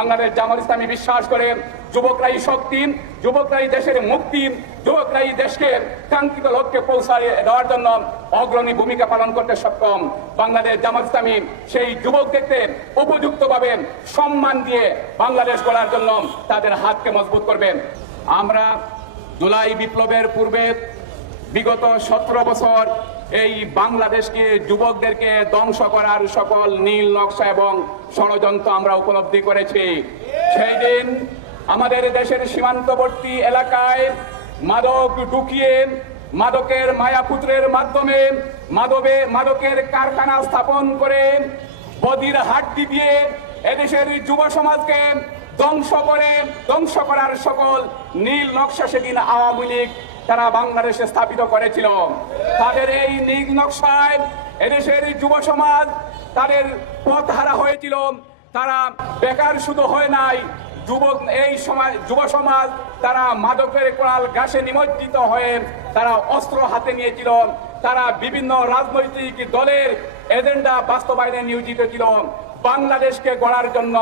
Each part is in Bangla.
বাংলাদেশ জামাত ইসলামী বিশ্বাস করে যুবকরাই শক্তি, যুবকরাই দেশের মুক্তি, যুবকরাই দেশকে কাঙ্ক্ষিত লক্ষ্যে পৌঁছায় দেওয়ার জন্য অগ্রণী ভূমিকা পালন করতে সক্ষম। বাংলাদেশ জামাত ইসলামী সেই যুবকদেরকে উপযুক্তভাবে সম্মান দিয়ে বাংলাদেশ গড়ার জন্য তাদের হাতকে মজবুত করবেন। আমরা জুলাই বিপ্লবের পূর্বে বিগত 17 বছর এই বাংলাদেশকে যুবকদেরকে ধ্বংস করার সকল নীল নকশা এবং ষড়যন্ত্র আমরা উপলব্ধি করেছি। সেই দিন আমাদের দেশের সীমান্তবর্তী এলাকায় মাদক ঢুকিয়ে মাদকের মায়াপুত্রের মাধ্যমে মাদকের কারখানা স্থাপন করে বদির হাড্ডি দিয়ে এদেশের যুব সমাজকে ধ্বংস করার সকল নীল নকশা সেদিন আওয়ামী লীগ তারা বাংলাদেশে স্থাপিত করেছিল। তাদের এই নীল নকশায় এদেশের যুব সমাজ তাদের পথ হারা হয়েছিল। তারা বেকার শুধু হয় নাই, যুব সমাজ তারা মাদকের কোরাল ঘাসে নিমজ্জিত হয়ে তারা অস্ত্র হাতে নিয়েছিল। তারা বিভিন্ন রাজনৈতিক দলের এজেন্ডা বাস্তবায়নে নিয়োজিত ছিল। বাংলাদেশকে গড়ার জন্য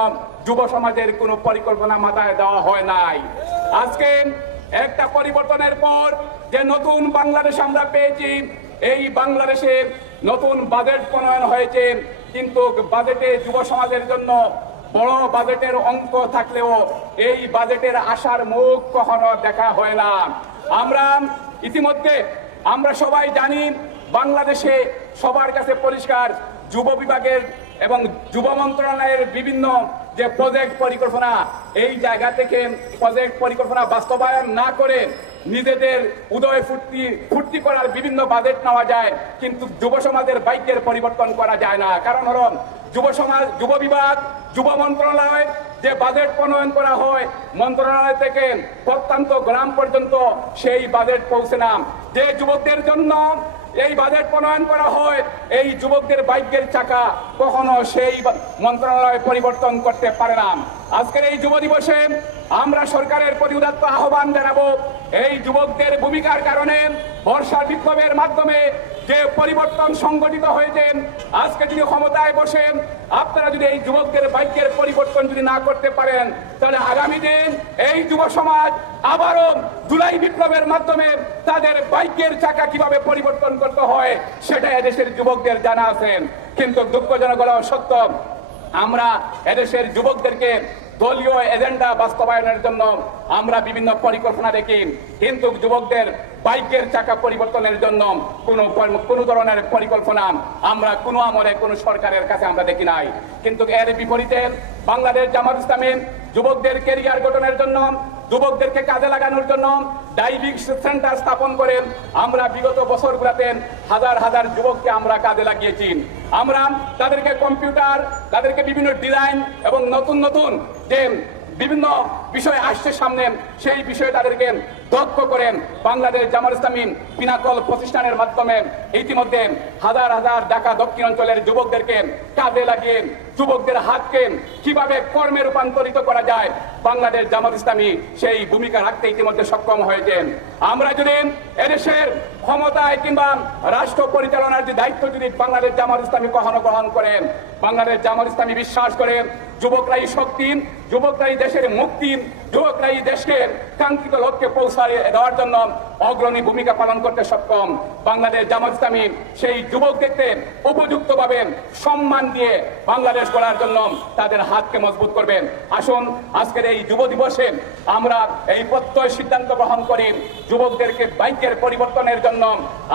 যুব সমাজের কোনো পরিকল্পনা মাথায় দেওয়া হয় নাই। আজকে একটা পরিবর্তনের পর যে নতুন বাংলাদেশ আমরা পেয়েছি, এই বাংলাদেশে নতুন বাজেট প্রণয়ন হয়েছে, কিন্তু বাজেটে যুব সমাজের জন্য বড় বাজেটের অঙ্ক থাকলেও এই বাজেটের আশার মুখ কখনো দেখা হয় না। আমরা সবাই জানি বাংলাদেশে সবার কাছে পরিষ্কার যুব বিভাগের এবং যুব মন্ত্রণালয়ের বিভিন্ন যে প্রজেক্ট পরিকল্পনা, এই জায়গা থেকে প্রজেক্ট পরিকল্পনা বাস্তবায়ন না করে নিজেদের উদয় ফুর্তি করার বিভিন্ন বাজেট নেওয়া যায়, কিন্তু যুব সমাজের ভাগ্যের পরিবর্তন করা যায় না। কারণ হল যুব বিভাগ, যুব মন্ত্রণালয় যে বাজেট প্রণয়ন করা হয়, মন্ত্রণালয় থেকে প্রত্যন্ত গ্রাম পর্যন্ত সেই বাজেট পৌঁছে না। যে যুবকদের জন্য এই বাজেট প্রণয়ন করা হয়, এই যুবকদের ভাগ্যের চাকা কখনো সেই মন্ত্রণালয় পরিবর্তন করতে পারে না। আজকের এই যুব দিবসে আমরা সরকারের প্রতি উদাত্ত আহ্বান জানাবো, এই যুবকদের ভূমিকার কারণে বর্ষা বিপ্লবের মাধ্যমে যে পরিবর্তন সংগঠিত হয়েছে, আজকে যদি ক্ষমতায় বসেন আপনারা যদি এই যুবকদের ভাগ্যের পরিবর্তন যদি না করতে পারেন, তাহলে আগামী দিন এই যুব সমাজ আবারও জুলাই বিপ্লবের মাধ্যমে তাদের ভাগ্যের চাকা কিভাবে পরিবর্তন করতে হয় সেটা এদেশের যুবকদের জানা আছেন। কিন্তু দুঃখজনক হলো সত্য, আমরা এদেশের যুবকদেরকে দলীয় এজেন্ডা বাস্তবায়নের জন্য আমরা বিভিন্ন পরিকল্পনা দেখি, কিন্তু যুবকদের ভাগ্যের চাকা পরিবর্তনের জন্য কোনো ধরনের পরিকল্পনা আমরা কোনো আমলে কোনো সরকারের কাছে আমরা দেখি নাই। কিন্তু এর বিপরীতে বাংলাদেশ জামাত ইসলামী যুবকদের ক্যারিয়ার গঠনের জন্য, যুবকদেরকে কাজে লাগানোর জন্য ডাইভিং সেন্টার স্থাপন করে আমরা বিগত বছরগুলোতে হাজার হাজার যুবককে আমরা কাজে লাগিয়েছি। আমরা তাদেরকে কম্পিউটার, তাদেরকে বিভিন্ন ডিজাইন এবং নতুন যে বিভিন্ন বিষয় আসছে সামনে, সেই বিষয়ে তাদেরকে দক্ষ করেন বাংলাদেশ জামাত ইসলামী পিনাকল প্রতিষ্ঠানের মাধ্যমে ইতিমধ্যে হাজার হাজার ঢাকা দক্ষিণ অঞ্চলের যুবকদেরকে কাজে লাগিয়ে যুবকদের হাতকে কিভাবে কর্মে রূপান্তরিত করা যায় বাংলাদেশ জামাত ইসলামী সেই ভূমিকা রাখতে ইতিমধ্যে সক্ষম হয়েছেন। আমরা যদি এদেশের ক্ষমতায় কিংবা রাষ্ট্র পরিচালনার যে দায়িত্ব যদি বাংলাদেশ জামাত ইসলামী কখনো গ্রহণ করেন, বাংলাদেশ জামাত ইসলামী বিশ্বাস করেন যুবকরাই শক্তি, যুবকরাই দেশের মুক্তি, যুবকরাই দেশকে কাঙ্ক্ষিত লক্ষ্যে পৌঁছায় দেওয়ার জন্য অগ্রণী ভূমিকা পালন করতে সক্ষম। বাংলাদেশ জামাত ইসলামী সেই যুবকদেরকে উপযুক্তভাবে সম্মান দিয়ে বাংলাদেশ গড়ার জন্য তাদের হাতকে মজবুত করবেন। আসুন আজকের এই যুব দিবসে আমরা এই প্রত্যয় সিদ্ধান্ত গ্রহণ করি, যুবকদেরকে ভাগ্যের পরিবর্তনের জন্য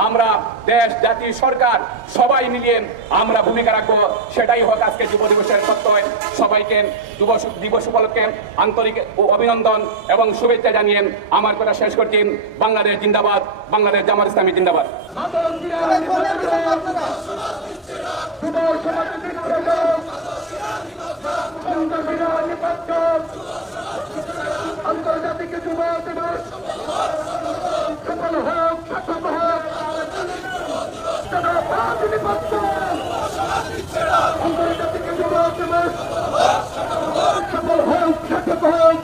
আমরা দেশ, জাতি, সরকার সবাই মিলিয়ে আমরা ভূমিকা রাখবো। সেটাই হোক আজকে যুব দিবসের প্রত্যয়। সবাইকে যুব দিবস উপলক্ষে আন্তরিক অভিনন্দন এবং শুভেচ্ছা জানিয়ে আমার কথা শেষ করছি। বাংলাদেশ জিন্দাবাদ, বাংলাদেশ জামাত ইসলামী জিন্দাবাদ। আন্তর্জাতিক যুব দিবস সফল হোক, সার্থক হোক। আন্তর্জাতিক যুব দিবস সফল হোক, সার্থক হোক।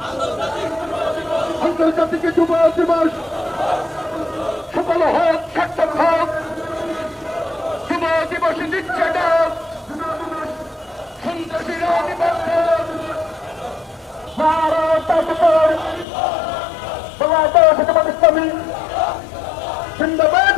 আন্তর্জাতিক যুব দিবস সফল হোক, সার্থক হোক। যুব দিবস দিচ্ছে ডাক, সন্ত্রাসীরা নিবন্ধন বাংলাদেশ জামাত ইসলামী জিন্দাবাদ